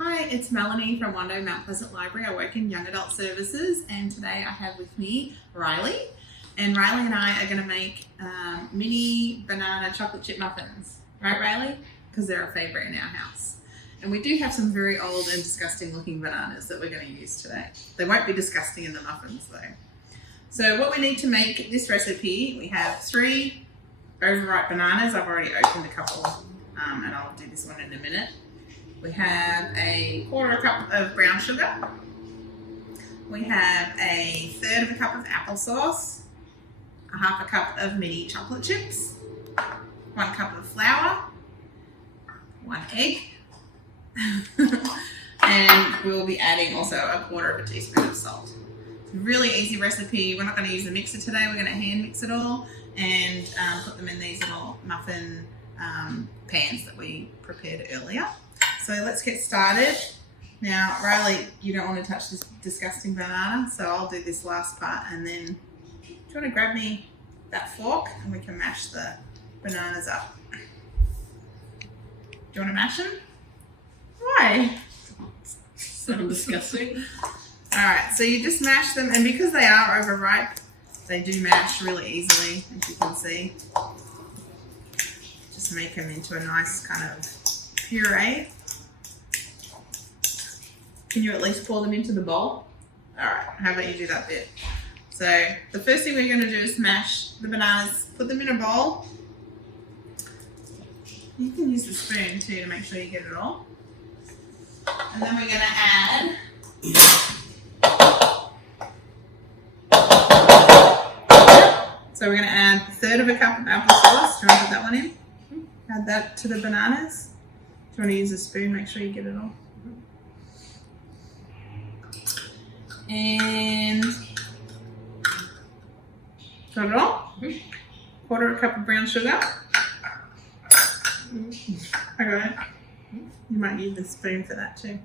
Hi, it's Melanie from Wando Mount Pleasant Library. I work in Young Adult Services, and today I have with me Riley. And Riley and I are going to make mini banana chocolate chip muffins. Right, Riley? Because they're a favourite in our house. And we do have some very old and disgusting looking bananas that we're going to use today. They won't be disgusting in the muffins though. So what we need to make this recipe, we have 3 overripe bananas. I've already opened a couple and I'll do this one in a minute. We have a 1/4 cup of brown sugar. We have a 1/3 cup of applesauce, a 1/2 cup of mini chocolate chips, 1 cup of flour, 1 egg, and we'll be adding also a 1/4 teaspoon of salt. It's a really easy recipe. We're not going to use a mixer today. We're going to hand mix it all and put them in these little muffin pans that we prepared earlier. So let's get started. Now, Riley, you don't want to touch this disgusting banana, so I'll do this last part, and then do you want to grab me that fork and we can mash the bananas up? Do you want to mash them? Why? So disgusting. Alright, so you just mash them, and because they are overripe, they do mash really easily, as you can see. Just make them into a nice kind of puree. Can you at least pour them into the bowl? Alright, how about you do that bit? So the first thing we're going to do is mash the bananas, put them in a bowl. You can use the spoon too to make sure you get it all. And then we're going to add so we're going to add 1/3 cup of applesauce. Do you want to put that one in? Add that to the bananas. Do you want to use a spoon? Make sure you get it all. And got it all? 1/4 cup of brown sugar. I got it. You might need the spoon for that too.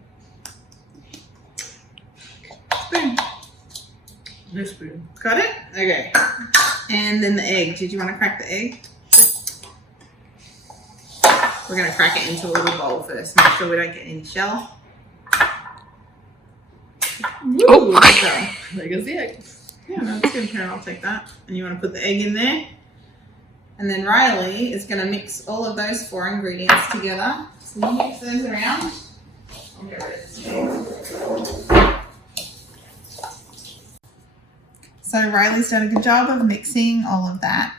Spoon. No spoon. Got it? Okay. And then the egg. Did you want to crack the egg? We're going to crack it into a little bowl first. Make sure we don't get any shell. Ooh, Oh, there goes the egg. Yeah, no, that's good. Here, I'll take that. And you want to put the egg in there. And then Riley is going to mix all of those 4 ingredients together. So you mix those around. I'll get rid of this egg. So Riley's done a good job of mixing all of that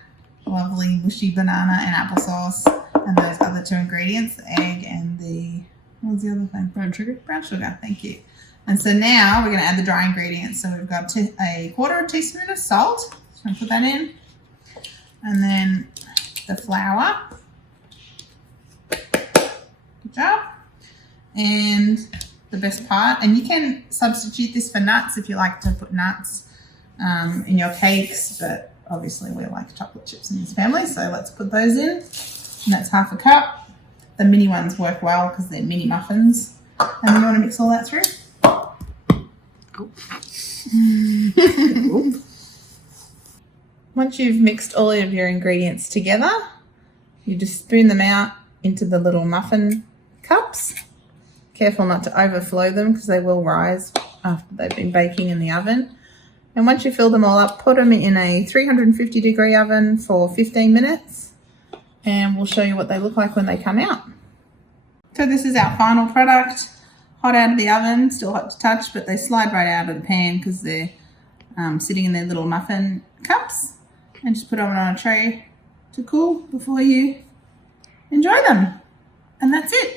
lovely mushy banana and applesauce and those other 2 ingredients, the egg and the, what was the other thing? Brown sugar. Brown sugar, thank you. And so now we're going to add the dry ingredients. So we've got a 1/4 teaspoon of salt. So I'm going to put that in. And then the flour. Good job. And the best part, and you can substitute this for nuts if you like to put nuts in your cakes, but obviously we like chocolate chips in this family, so let's put those in. And that's 1/2 cup. The mini ones work well because they're mini muffins. And you want to mix all that through? Once you've mixed all of your ingredients together, you just spoon them out into the little muffin cups. Careful not to overflow them because they will rise after they've been baking in the oven. And once you fill them all up, put them in a 350-degree oven for 15 minutes and we'll show you what they look like when they come out. So this is our final product. Hot out of the oven, still hot to touch, but they slide right out of the pan because they're sitting in their little muffin cups. And just put them on a tray to cool before you enjoy them. And that's it.